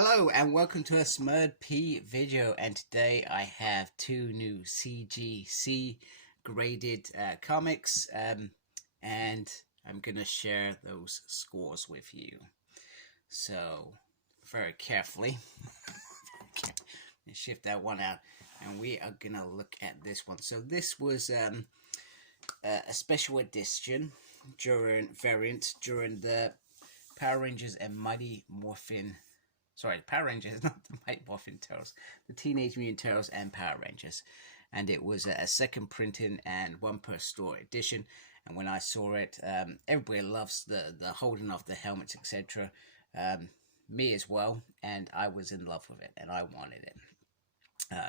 Hello and welcome to a Smurd P video, and today I have two new CGC graded comics and I'm gonna share those scores with you. So very carefully shift that one out and we are gonna look at this one. So this was a special edition variant during the Power Rangers and Mighty Morphin Power Rangers, not the Mighty Morphin Turtles, the Teenage Mutant Turtles and Power Rangers. And it was a second printing and one per store edition. And when I saw it, everybody loves the holding of the helmets, etc. Me as well, and I was in love with it, and I wanted it.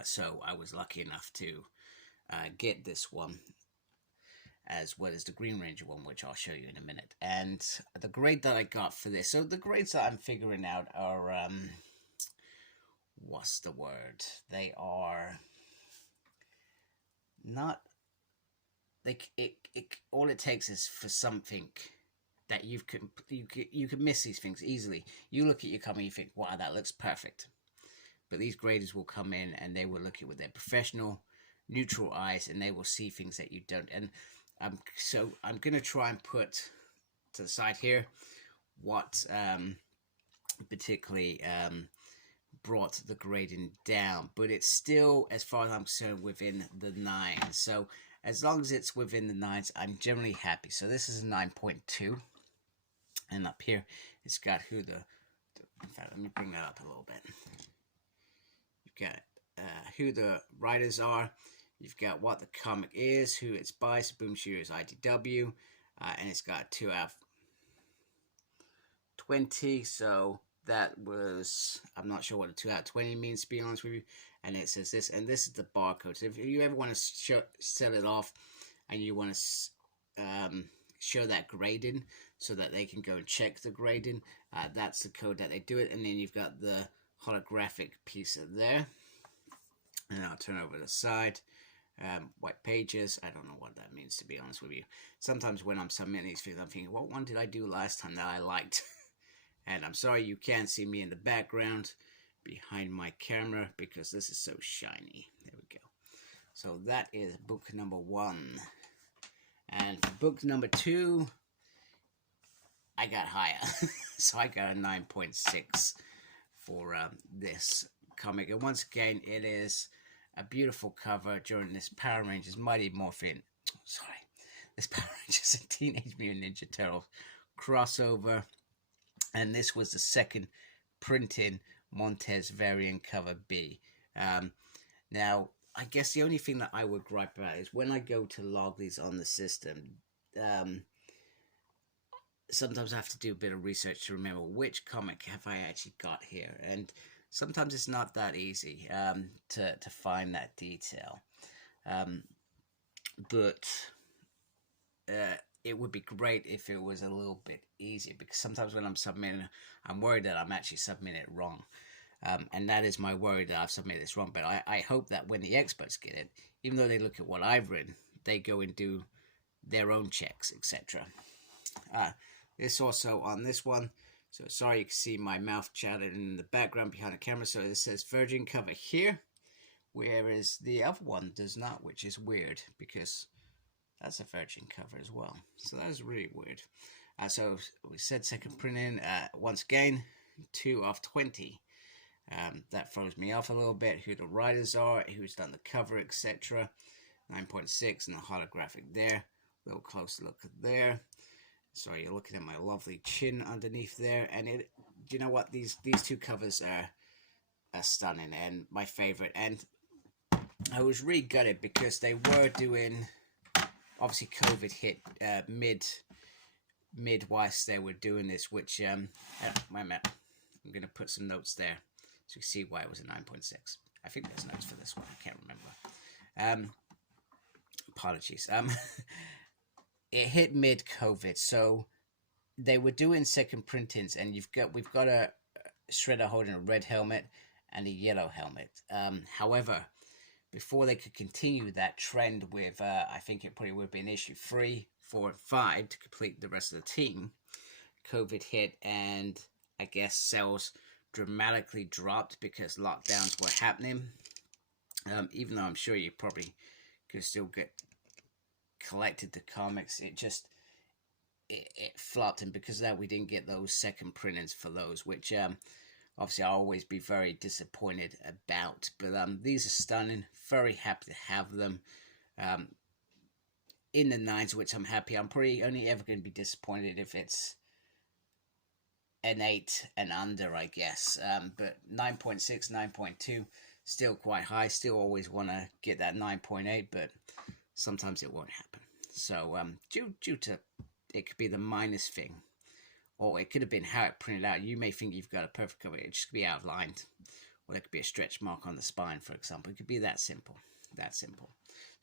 So I was lucky enough to get this one, as well as the Green Ranger one, which I'll show you in a minute. And the grade that I got for this, so the grades that I'm figuring out are, what's the word? They are not, all it takes is for something that you can miss these things easily. You look at your comic, you think, wow, that looks perfect. But these graders will come in and they will look at it with their professional, neutral eyes, and they will see things that you don't. And so I'm going to try and put to the side here what particularly brought the grading down, but it's still, as far as I'm concerned, within the 9s. So as long as it's within the 9s, I'm generally happy. So this is a 9.2, and up here it's got who the in fact, let me bring that up a little bit. You've got who the writers are. You've got what the comic is, who it's by, so Boom Shooter's IDW, and it's got 2 out of 20, so that was, I'm not sure what a 2 out of 20 means, to be honest with you, and it says this, and this is the barcode. So if you ever want to sell it off, and you want to show that grading, so that they can go and check the grading, that's the code that they do it, and then you've got the holographic piece of there, and I'll turn over the side. White pages, I don't know what that means, to be honest with you. Sometimes when I'm submitting these things, I'm thinking, what one did I do last time that I liked? And I'm sorry you can't see me in the background behind my camera because this is so shiny. There we go. So that is book number 1. And for book number 2, I got higher. So I got a 9.6 for this comic. And once again, it is a beautiful cover during this Power Rangers Mighty Morphin, this Power Rangers and Teenage Mutant Ninja Turtles crossover, and this was the second printing Montez variant cover B. Now, I guess the only thing that I would gripe about is when I go to log these on the system, sometimes I have to do a bit of research to remember which comic have I actually got here, and sometimes it's not that easy to find that detail. But it would be great if it was a little bit easier, because sometimes when I'm submitting, I'm worried that I'm actually submitting it wrong. And that is my worry, that I've submitted this wrong. But I hope that when the experts get it, even though they look at what I've written, they go and do their own checks, etc. This also on this one. So sorry, you can see my mouth chatting in the background behind the camera. So it says Virgin cover here, whereas the other one does not, which is weird because that's a Virgin cover as well. So that is really weird. So we said second printing, once again, 2 of 20. That throws me off a little bit. Who the writers are, who's done the cover, etc. 9.6 and the holographic there. A little closer look at there. Sorry, you're looking at my lovely chin underneath there, and it. Do you know what? These 2 covers are stunning and my favorite. And I was really gutted because they were doing. Obviously, COVID hit mid whilst they were doing this, which wait a minute. I'm gonna put some notes there so you can see why it was a 9.6. I think there's notes for this one. I can't remember. Apologies. It hit mid-COVID, so they were doing second printings, and we've got a shredder holding a red helmet and a yellow helmet. However, before they could continue that trend with, I think it probably would have been issue 3, 4, and 5 to complete the rest of the team, COVID hit, and I guess sales dramatically dropped because lockdowns were happening. Even though I'm sure you probably could still get collected the comics, it flopped, and because of that we didn't get those second printings for those, which obviously I'll always be very disappointed about. But these are stunning. Very happy to have them in the 9s, which I'm happy. I'm probably only ever going to be disappointed if it's an 8 and under, I guess. But 9.6, 9.2, still quite high. Still always want to get that 9.8, but sometimes it won't happen. So due to, it could be the minus thing, or it could have been how it printed out. You may think you've got a perfect cover. It just could be outlined, or there could be a stretch mark on the spine, for example. It could be that simple. That simple.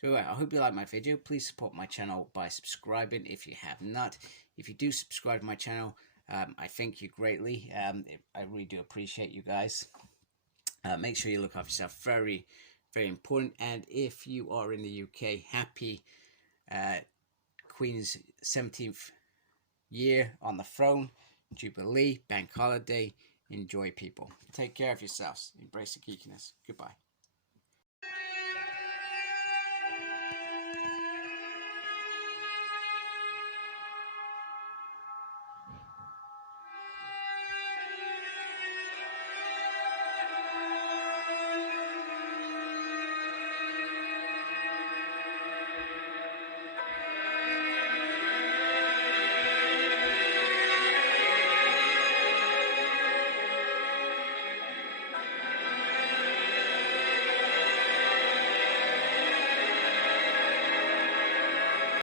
So anyway, I hope you like my video. Please support my channel by subscribing if you have not. If you do subscribe to my channel, I thank you greatly. I really do appreciate you guys. Make sure you look after yourself. Very, very important. And if you are in the UK, happy Queen's 17th year on the throne, Jubilee, bank holiday. Enjoy, people. Take care of yourselves. Embrace the geekiness. Goodbye.